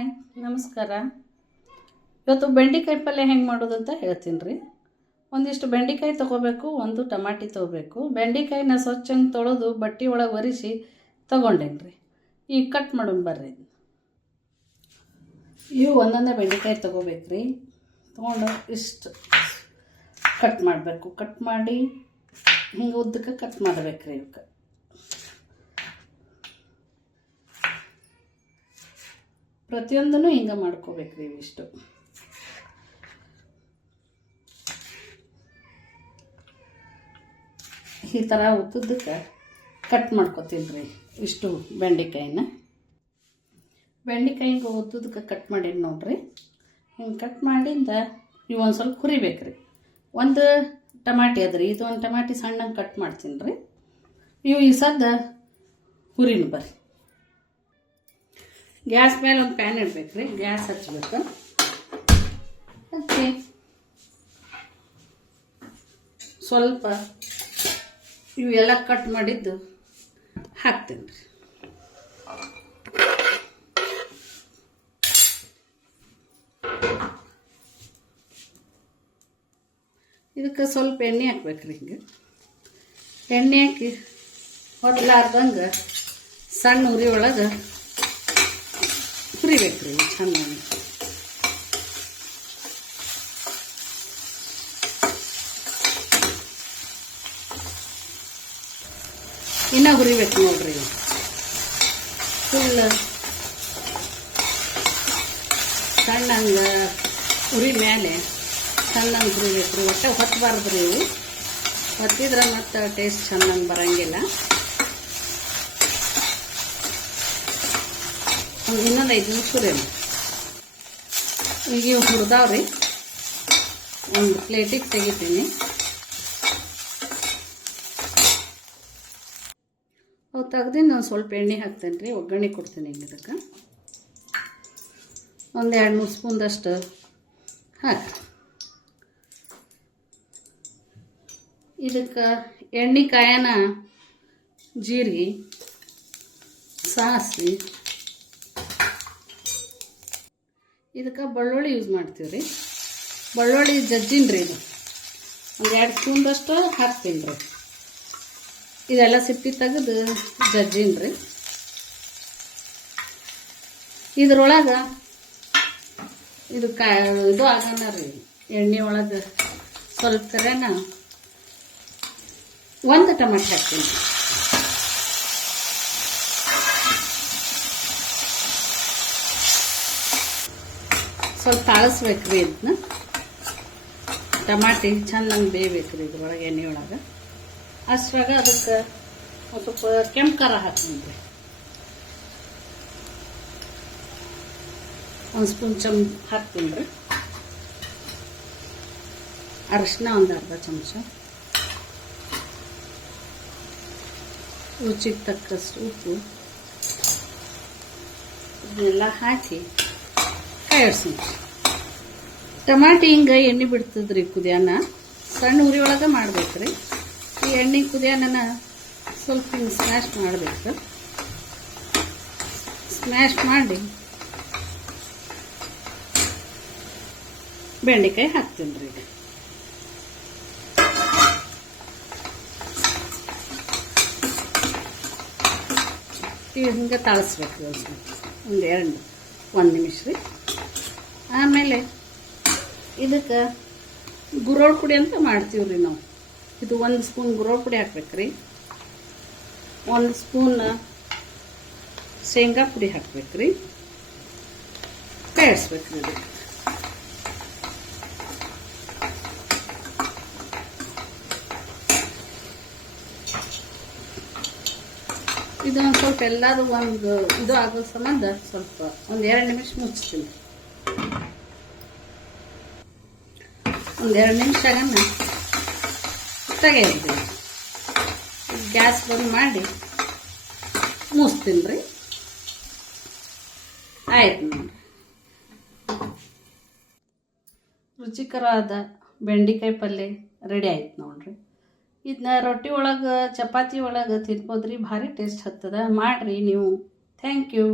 Hi, ನಮಸ್ಕಾರ. ಇವತ್ತು ಬೆಂಡೆಕಾಯಿ ಪಲ್ಯ ಹೆಂಗೆ ಮಾಡೋದು ಅಂತ ಹೇಳ್ತೀನಿ ರೀ ಒಂದಿಷ್ಟು ಬೆಂಡೆಕಾಯಿ ತೊಗೋಬೇಕು, ಒಂದು ಟಮಾಟಿ ತೊಗೋಬೇಕು. ಬೆಂಡೆಕಾಯಿನ ಸ್ವಚ್ಛಂಗೆ ತೊಳೆದು ಬಟ್ಟೆ ಒಳಗೆ ಒರೆಸಿ ತೊಗೊಂಡೇನಿ ರೀ ಈಗ ಕಟ್ ಮಾಡೋಣ ಬರ್ರಿ. ಇವು ಒಂದೊಂದೇ ಬೆಂಡೆಕಾಯಿ ತೊಗೋಬೇಕು ರೀ ತೊಗೊಂಡು ಇಷ್ಟು ಕಟ್ ಮಾಡಬೇಕು. ಕಟ್ ಮಾಡಿ ಹಿಂಗೆ ಉದ್ದಕ್ಕೆ ಕಟ್ ಮಾಡಬೇಕು ರೀ ಇವಕ್ಕೆ. ಪ್ರತಿಯೊಂದನ್ನು ಹಿಂಗೆ ಮಾಡ್ಕೋಬೇಕು ರೀ ಇವಿಷ್ಟು ಈ ಥರ ಉದ್ದುದ್ದಕ್ಕೆ ಕಟ್ ಮಾಡ್ಕೊತೀನಿ ರೀ ಇಷ್ಟು ಬೆಂಡೆಕಾಯಿನ. ಬೆಂಡೆಕಾಯಿ ಹಿಂಗೆ ಉದ್ದುದಕ್ಕೆ ಕಟ್ ಮಾಡೀನಿ ನೋಡ್ರಿ. ಹಿಂಗೆ ಕಟ್ ಮಾಡಿಂದ ನೀವು ಒಂದು ಸ್ವಲ್ಪ ಹುರಿಬೇಕು ರೀ. ಒಂದು ಟಮಾಟಿ ಅದ್ರಿ ಇದು ಒಂದು ಟಮಾಟಿ ಸಣ್ಣಗೆ ಕಟ್ ಮಾಡ್ತೀನಿ ರೀ. ಇವು ಈ ಸದ್ದ ಹುರಿನ ಬರ್ರಿ. ಗ್ಯಾಸ್ ಮೇಲೆ ಒಂದು ಪ್ಯಾನ್ ಇಡ್ಬೇಕು ರೀ. ಗ್ಯಾಸ್ ಹಚ್ಬೇಕು. ಹಚ್ಚಿ. ಸ್ವಲ್ಪ ಇವೆಲ್ಲ ಕಟ್ ಮಾಡಿದ್ದು ಹಾಕ್ತೀನಿ ರೀ. ಇದಕ್ಕೆ ಸ್ವಲ್ಪ ಎಣ್ಣೆ ಹಾಕ್ಬೇಕು ರೀ ಹಿಂಗೆ. ಎಣ್ಣೆ ಹಾಕಿ ಹೊಡ್ಲಾರ್ದಂಗೆ ಸಣ್ಣ ಉರಿ ಒಳಗೆ ರೀ ಚೆನ್ನಾಗಿ ಇನ್ನೂ ಹುರಿಬೇಕು ನೋಡ್ರಿ. ಫುಲ್ ಸಣ್ಣಂಗೆ ಉರಿ ಮೇಲೆ ಸಣ್ಣಂಗೆ ಹುರಿಬೇಕು ರೀ. ಒಟ್ಟೆ ಹೊತ್ತಬಾರ್ದು ರೀ ಹೊತ್ತಿದ್ರೆ ಮತ್ತೆ ಟೇಸ್ಟ್ ಚೆನ್ನಾಗಿ ಬರಂಗಿಲ್ಲ. ಇನ್ನೊಂದು ಐದು ನಿಮಿಷ ರೀ ಈಗ ಇವು ಹುರಿದಾವ್ರಿ. ಒಂದು ಪ್ಲೇಟಿಗೆ ತೆಗಿತೀನಿ. ಅವು ತೆಗ್ದಿನ ನಾನು ಸ್ವಲ್ಪ ಎಣ್ಣೆ ಹಾಕ್ತೇನೆ ರೀ ಒಗ್ಗರಣೆ ಕೊಡ್ತೀನಿ ಈಗ ಇದಕ್ಕೆ. ಒಂದು ಎರಡು ಮೂರು ಸ್ಪೂನ್ದಷ್ಟು ಹಾಕಿ. ಇದಕ್ಕೆ ಎಣ್ಣೆ ಕಾಯನ ಜೀರಿಗೆ, ಸಾಸಿವೆ ಇದಕ್ಕೆ ಬೆಳ್ಳುಳ್ಳಿ ಯೂಸ್ ಮಾಡ್ತೀವಿ ರೀ ಬೆಳ್ಳುಳ್ಳಿ ಜಜ್ಜಿನ ರೀ ಇದು. ಒಂದು ಎರಡು ಸ್ಪೂನ್ದಷ್ಟು ಹಾಕ್ತೀನಿ ರೀ ಇದೆಲ್ಲ ಸಿಪ್ಪಿ ತೆಗೆದು ಜಜ್ಜಿನ ರೀ ಇದ್ರೊಳಗೆ ಇದು ಕಾ ಇದು ಆಗೋಣ ರೀ, ಎಣ್ಣೆ ಒಳಗೆ ಸ್ವಲ್ಪ ಕರೆನ ಒಂದು ಟಮಾಟೆ ಹಾಕ್ತೀನಿ ಸ್ವಲ್ಪ ತಾಳಿಸ್ಬೇಕು ರೀ ಇದನ್ನ. ಟಮಾಟಿ ಚೆನ್ನಾಗಿ ಬೇಯಬೇಕು ರೀ ಇದ್ರೊಳಗೆ ಎಣ್ಣೆ ಒಳಗೆ. ಅಷ್ಟ್ರಾಗ ಅದಕ್ಕೆ ಒಂದು ಸ್ವಲ್ಪ ಕೆಂಪು ಖಾರ ಹಾಕ್ತೀನಿ ಒಂದು ಸ್ಪೂನ್ ಚಮ್ ಹಾಕ್ತೀನಿ ರೀ ಅರಿಶಿನ ಒಂದು ಅರ್ಧ ಚಮಚ. ರುಚಿಗೆ ತಕ್ಕಷ್ಟು ಉಪ್ಪು. ಇದನ್ನೆಲ್ಲ ಹಾಕಿ ಕಾಯಿಡ್ಸಿ ಟಮಾಟಿ ಹಿಂಗೆ ಎಣ್ಣೆ ಬಿಡ್ತದ್ರಿ ಕುದಿಯಾನ ಸಣ್ಣ ಉರಿ ಒಳಗೆ ಮಾಡ್ಬೇಕ್ರಿ. ಈ ಎಣ್ಣೆ ಕುದಿಯಾನ ಸ್ವಲ್ಪ ಹಿಂಗೆ ಸ್ಮ್ಯಾಶ್ ಮಾಡಬೇಕು. ಸ್ಮ್ಯಾಶ್ ಮಾಡಿ ಬೆಂಡೆಕಾಯಿ ಹಾಕ್ತೀನಿ ರೀ ಈಗ ಹಿಂಗೆ ತಾಳಿಸ್ಬೇಕು ಒಂದು ಎರಡು, ಒಂದು ನಿಮಿಷ ರೀ. ಆಮೇಲೆ ಇದಕ್ಕೆ ಗುರೋಳ್ ಪುಡಿ ಅಂತ ಮಾಡ್ತೀವಿ ರೀ ನಾವು. ಇದು ಒಂದು ಸ್ಪೂನ್ ಗುರೋಳ್ ಪುಡಿ ಹಾಕ್ಬೇಕ್ರಿ. ಒಂದು ಸ್ಪೂನ್ ಶೇಂಗಾ ಪುಡಿ ಹಾಕ್ಬೇಕ್ರಿ. ರೀ ಇದು ಇದೊಂದು ಸ್ವಲ್ಪ ಎಲ್ಲರೂ ಒಂದು ಇದು ಆಗೋ ಸಂಬಂಧ ಸ್ವಲ್ಪ ಒಂದು ಎರಡು ನಿಮಿಷ ಮುಚ್ತೀನಿ. ಒಂದು ಎರಡು ನಿಮಿಷ ಆಗನ್ನ ತೆಗೆಯಿರ್ತೀನಿ ಗ್ಯಾಸ್ ಬಂದ್ ಮಾಡಿ ಮುಗಿಸ್ತೀನಿ ರೀ ಆಯ್ತು ನೋಡಿರಿ ರುಚಿಕರವಾದ ಬೆಂಡೆಕಾಯಿ ಪಲ್ಯ ರೆಡಿ ಆಯ್ತು ನೋಡ್ರಿ. ಇದನ್ನ ರೊಟ್ಟಿ ಒಳಗೆ, ಚಪಾತಿ ಒಳಗೆ ತಿನ್ಬೋದ್ರಿ, ಭಾರಿ ಟೇಸ್ಟ್ ಹತ್ತದ. ಮಾಡಿರಿ ನೀವು. Thank you.